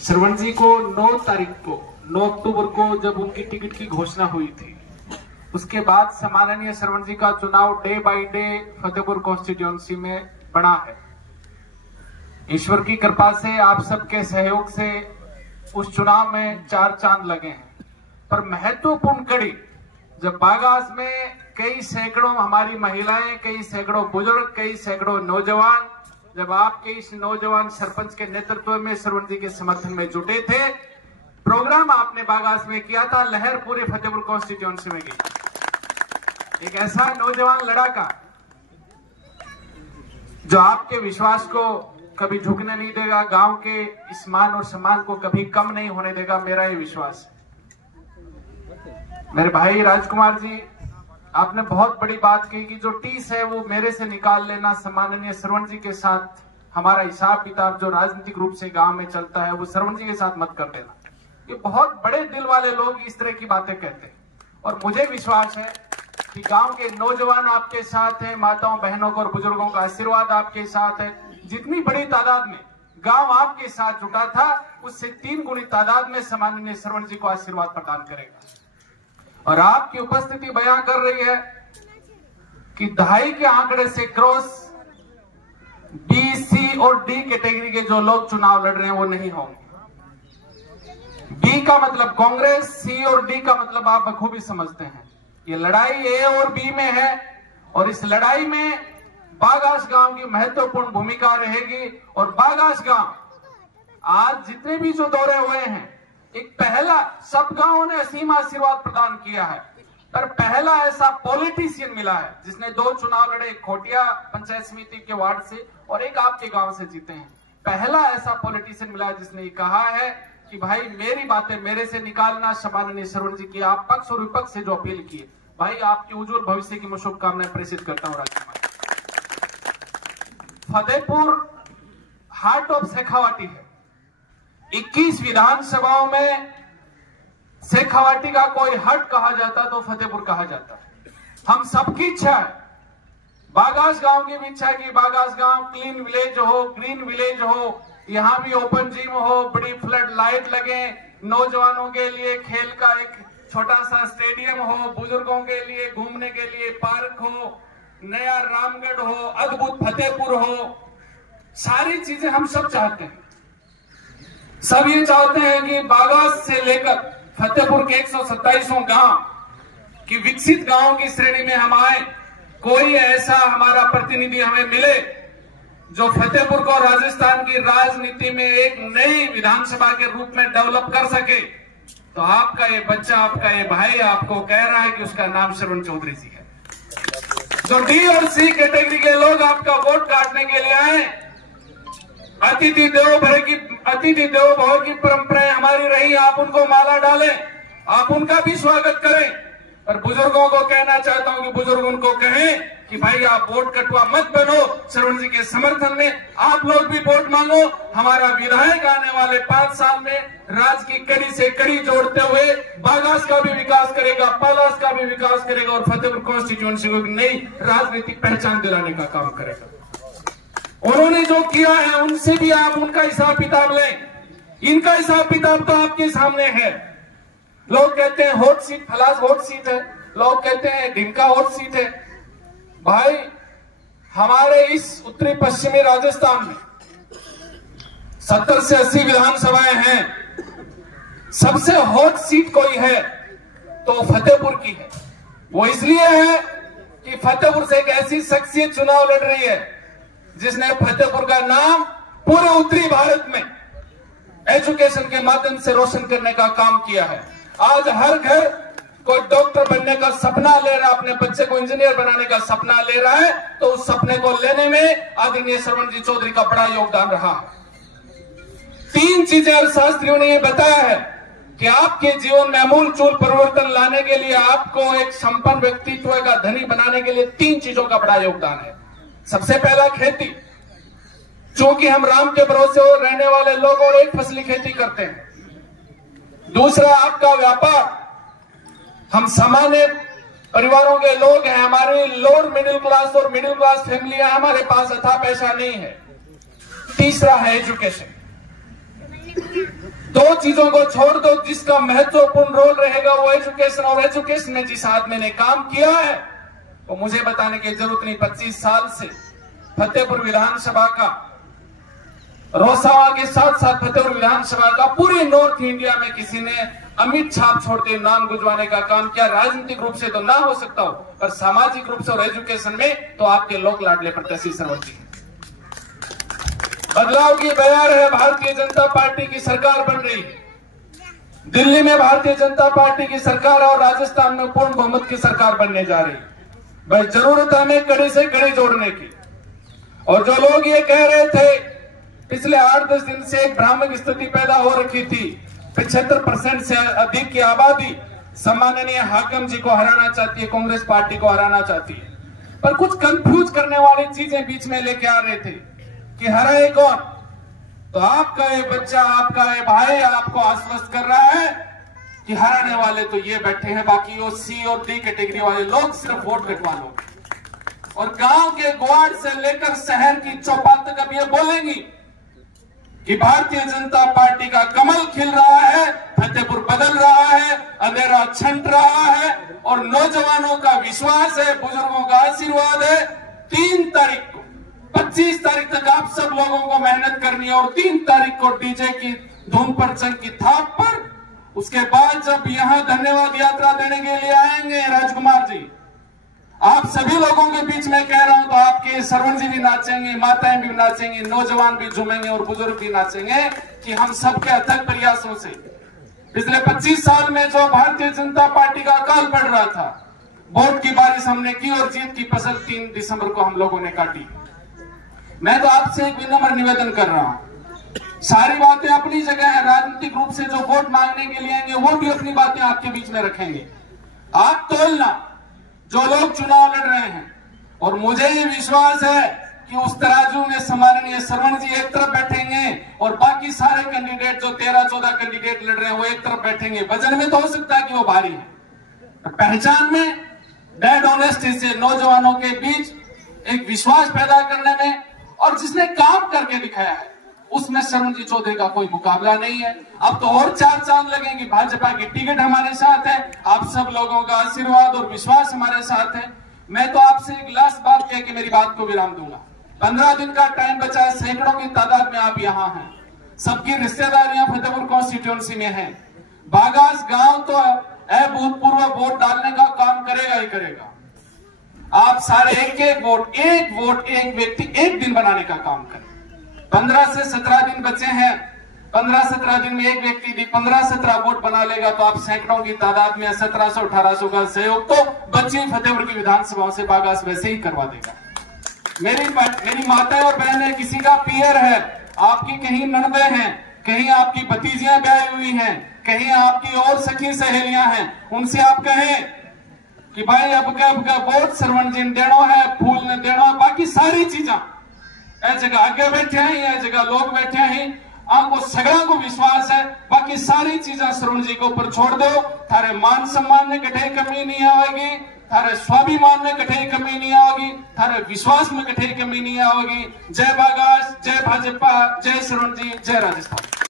श्रवण जी को 9 अक्टूबर को जब उनकी टिकट की घोषणा हुई थी, उसके बाद सम्माननीय श्रवण जी का चुनाव day by day Fatehpur constituency में बढ़ा है। ईश्वर की कृपा से, आप सबके सहयोग से उस चुनाव में 4 चांद लगे हैं। पर महत्वपूर्ण कड़ी जब बागास में कई सैकड़ों हमारी महिलाएं, कई सैकड़ों बुजुर्ग, कई सैकड़ों नौजवान, जब आपके इस नौजवान सरपंच के नेतृत्व में श्रवण जी के समर्थन में जुटे थे, प्रोग्राम आपने बागास में किया था, लहर पूरे फतेहपुर कॉन्स्टिट्यूएंसी में गई। एक ऐसा नौजवान लड़ाका जो आपके विश्वास को कभी झुकने नहीं देगा, गांव के इस मान और सम्मान को कभी कम नहीं होने देगा, मेरा ये विश्वास है। मेरे भाई राजकुमार जी, आपने बहुत बड़ी बात की कि जो टीस है वो मेरे से निकाल लेना, सम्माननीय श्रवण जी के साथ हमारा हिसाब किताब जो राजनीतिक रूप से गांव में चलता है वो श्रवण जी के साथ मत कर देना। ये बहुत बड़े दिल वाले लोग इस तरह की बातें कहते हैं और मुझे विश्वास है कि गांव के नौजवान आपके साथ हैं, माताओं बहनों को और बुजुर्गों का आशीर्वाद आपके साथ है। जितनी बड़ी तादाद में गांव आपके साथ जुटा था, उससे 3 गुनी तादाद में सम्माननीय श्रवण जी को आशीर्वाद प्रदान करेगा। और आपकी उपस्थिति बयां कर रही है कि दहाई के आंकड़े से क्रॉस बी, सी और डी कैटेगरी के जो लोग चुनाव लड़ रहे हैं वो नहीं होंगे। बी का मतलब कांग्रेस, सी और डी का मतलब आप बखूबी समझते हैं। ये लड़ाई ए और बी में है और इस लड़ाई में बागास गांव की महत्वपूर्ण भूमिका रहेगी। और बागास गांव आज जितने भी जो दौरे हुए हैं, एक पहला, सब गांवों ने असीम आशीर्वाद प्रदान किया है, पर पहला ऐसा पॉलिटिशियन मिला है जिसने 2 चुनाव लड़े, खोटिया पंचायत समिति के वार्ड से और एक आपके गांव से जीते हैं। पहला ऐसा पॉलिटिशियन मिला है जिसने कहा है कि भाई मेरी बातें मेरे से निकालना। सम्माननीय श्रवण जी की आप पक्ष और विपक्ष से जो अपील की है, भाई आपके उज्जवल भविष्य की मैं शुभकामनाएं प्रेषित करता हूं। फतेहपुर हार्ट ऑफ शेखावाटी है। 21 विधानसभाओं में शेखावाटी का कोई हट कहा जाता तो फतेहपुर कहा जाता। हम सबकी इच्छा है, बागास गांव की भी इच्छा है कि बागास गांव क्लीन विलेज हो, ग्रीन विलेज हो, यहाँ भी ओपन जिम हो, बड़ी फ्लड लाइट लगे, नौजवानों के लिए खेल का एक छोटा सा स्टेडियम हो, बुजुर्गों के लिए घूमने के लिए पार्क हो, नया रामगढ़ हो, अद्भुत फतेहपुर हो। सारी चीजें हम सब चाहते हैं। सब ये चाहते हैं कि बागास से लेकर फतेहपुर के 127 गांव की विकसित गांव की श्रेणी में हम आए। कोई ऐसा हमारा प्रतिनिधि हमें मिले जो फतेहपुर को राजस्थान की राजनीति में एक नई विधानसभा के रूप में डेवलप कर सके। तो आपका ये बच्चा, आपका ये भाई आपको कह रहा है कि उसका नाम श्रवण चौधरी जी है। जो डी और सी कैटेगरी के लोग आपका वोट काटने के लिए आए, अतिथि देवो भव की परंपराएं हमारी रही, आप उनको माला डालें, आप उनका भी स्वागत करें। और बुजुर्गों को कहना चाहता हूं कि बुजुर्ग उनको कहें कि भाई आप वोट कटवा मत बनो, श्रवण जी के समर्थन में आप लोग भी वोट मांगो। हमारा विधायक आने वाले 5 साल में राज्य की कड़ी से कड़ी जोड़ते हुए बागास का भी विकास करेगा, पलास का भी विकास करेगा और फतेहपुर कॉन्स्टिट्यूएंसी को एक नई राजनीतिक पहचान दिलाने का काम करेगा। उन्होंने जो किया है उनसे भी आप उनका हिसाब किताब लें। इनका हिसाब किताब तो आपके सामने है। लोग कहते हैं हॉट सीट, फलास हॉट सीट है, लोग कहते हैं ढिमका हॉट सीट है। भाई हमारे इस उत्तरी पश्चिमी राजस्थान में 70 से 80 विधानसभाएं हैं। सबसे हॉट सीट कोई है तो फतेहपुर की है। वो इसलिए है कि फतेहपुर से एक ऐसी शख्सियत चुनाव लड़ रही है जिसने फतेहपुर का नाम पूरे उत्तरी भारत में एजुकेशन के माध्यम से रोशन करने का काम किया है। आज हर घर कोई डॉक्टर बनने का सपना ले रहा है, अपने बच्चे को इंजीनियर बनाने का सपना ले रहा है, तो उस सपने को लेने में आदरणीय श्रवण जी चौधरी का बड़ा योगदान रहा। 3 चीजें अर्थशास्त्रियों ने ये बताया है कि आपके जीवन में आमूल-चूल परिवर्तन लाने के लिए, आपको एक संपन्न व्यक्तित्व का धनी बनाने के लिए 3 चीजों का बड़ा योगदान है। सबसे पहला खेती, क्योंकि हम राम के भरोसे रहने वाले लोग और एक फसली खेती करते हैं। दूसरा आपका व्यापार, हम सामान्य परिवारों के लोग हैं, हमारे लोअर मिडिल क्लास और मिडिल क्लास फैमिलियां, हमारे पास अथाह पैसा नहीं है। तीसरा है एजुकेशन। चीजों को छोड़ दो, जिसका महत्वपूर्ण रोल रहेगा वो एजुकेशन, और एजुकेशन में जिस आदमी ने काम किया है वो मुझे बताने की जरूरत नहीं। 25 साल से फतेहपुर विधानसभा का, रोसावा के साथ साथ फतेहपुर विधानसभा का पूरी नॉर्थ इंडिया में किसी ने अमित छाप छोड़ते नाम गुजवाने का काम किया। राजनीतिक रूप से तो ना हो सकता हो, पर सामाजिक रूप से और एजुकेशन में तो आपके लोक लाडले प्रत्याशी सरवण जी। बदलाव की बयार है, भारतीय जनता पार्टी की सरकार बन रही है। दिल्ली में भारतीय जनता पार्टी की सरकार और राजस्थान में पूर्ण बहुमत की सरकार बनने जा रही है। भाई जरूरत है हमें कड़ी से कड़ी जोड़ने की। और जो लोग ये कह रहे थे पिछले 8-10 दिन से एक भ्रामक स्थिति पैदा हो रखी थी, 75% से अधिक की आबादी सम्माननीय हाकिम जी को हराना चाहती है, कांग्रेस पार्टी को हराना चाहती है, पर कुछ कंफ्यूज करने वाली चीजें बीच में लेके आ रहे थे कि हराए कौन। तो आपका ये बच्चा, आपका ये भाई आपको आश्वस्त कर रहा है कि हराने वाले तो ये बैठे हैं, बाकी वो सी और डी कैटेगरी वाले लोग सिर्फ वोट कटवा लो। और गांव के ग्वाड़ से लेकर शहर की चौपाल तक अब ये बोलेंगी कि भारतीय जनता पार्टी का कमल खिल रहा है, फतेहपुर बदल रहा है, अंधेरा छंट रहा है और नौजवानों का विश्वास है, बुजुर्गों का आशीर्वाद है। 3 तारीख को, 25 तारीख तक आप सब लोगों को मेहनत करनी है और 3 तारीख को डीजे की धूम पर चंग की थाप पर, उसके बाद जब यहां धन्यवाद यात्रा देने के लिए आएंगे राजकुमार जी, आप सभी लोगों के बीच में कह रहा हूं तो आपके सरवण जी भी नाचेंगे, माताएं भी नाचेंगी, नौजवान भी झूमेंगे और बुजुर्ग भी नाचेंगे कि हम सबके अथक प्रयासों से पिछले 25 साल में जो भारतीय जनता पार्टी का अकाल पड़ रहा था, वोट की बारिश हमने की और जीत की फसल 3 दिसंबर को हम लोगों ने काटी। मैं तो आपसे एक विनम्र निवेदन कर रहा हूं, सारी बातें अपनी जगह है, राजनीतिक रूप से जो वोट मांगने के लिए आएंगे वो भी अपनी बातें आपके बीच में रखेंगे। आप तोलना जो लोग चुनाव लड़ रहे हैं, और मुझे ये विश्वास है कि उस तराजू में सम्माननीय सरवण जी एक तरफ बैठेंगे और बाकी सारे कैंडिडेट जो 13-14 कैंडिडेट लड़ रहे हैं वो एक तरफ बैठेंगे। वजन में तो हो सकता है कि वो भारी है, पहचान में, डेड ऑनेस्टी से नौजवानों के बीच एक विश्वास पैदा करने में, और जिसने काम करके दिखाया है उसमें सरवण जी चौधरी का कोई मुकाबला नहीं है। अब तो और 4 चांद लगेंगे, भाजपा की टिकट हमारे साथ है, आप सब लोगों का आशीर्वाद और विश्वास हमारे साथ है। मैं तो आपसे एक लास्ट बात कह के मेरी बात को विराम दूंगा। 15 दिन का टाइम बचा है, सैकड़ों की तादाद में आप यहाँ हैं, सबकी रिश्तेदारियां फतेहपुर कॉन्स्टिट्यूंसी में हैं। बागास गांव तो अभूतपूर्व वोट डालने का काम करेगा ही करेगा। आप सारे एक वोट एक व्यक्ति एक दिन बनाने का काम करें। 15 से 17 दिन बचे हैं, 15-17 दिन में एक व्यक्ति 15-17 वोट बना लेगा तो आप सैकड़ों की तादाद में 1700-1800 का सहयोग तो बच्ची फतेहपुर की विधानसभाओं से बागास वैसे ही करवा देगा। मेरी माताएं और बहनें किसी का पियर है, आपकी कहीं ननदे हैं, कहीं आपकी भतीजियां ब्याही हुई हैं, कहीं आपकी और सखी सहेलियां हैं, उनसे आप कहें कि भाई अब का वोट सरवण जी देना है, फूल ने देना, बाकी सारी चीजा ए जगह आगे बैठे हैं, ये जगह लोग बैठे हैं, आपको सगड़ा को विश्वास है, बाकी सारी चीजें सरवण जी के ऊपर छोड़ दो। थारे मान सम्मान में कठे कमी नहीं आएगी, थारे स्वाभिमान में कठे कमी नहीं आएगी, थारे विश्वास में कठे कमी नहीं आएगी। जय बागास, जय भाजपा, जय सरवण जी, जय राजस्थान।